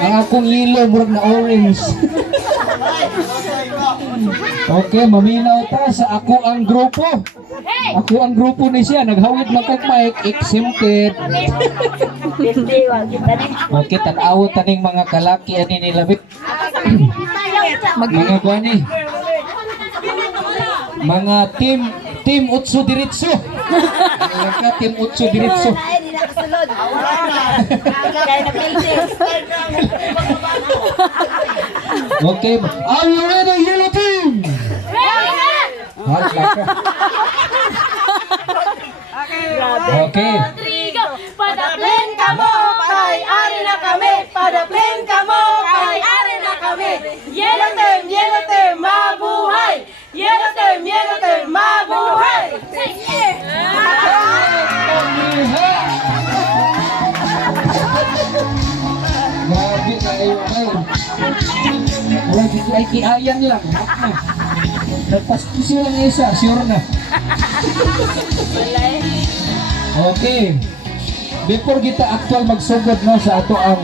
Ang akong yellow, murag na orange. Okay, maminaw ta sa ako ang grupo. Ako ang grupo ni siya, naghawid man kag mic, exempted. Okay, tan-awon taning mga kalaki ani nilabit. Mga gwani. Mga team Utso Diretso. Mga team Utso Diretso. Okay, are you ready, yellow team? Okay. Padaplen kamo, kay ari na kami. Padaplen kamo, kay ari na kami. Yellow team, mabuhay. Yellow team, mabuhay. Grabe kayo ay. Wala dito ay kiayan lang. Nagpaspisi lang isa, sure na. Okay. Before kita actual magsugod no sa ato ang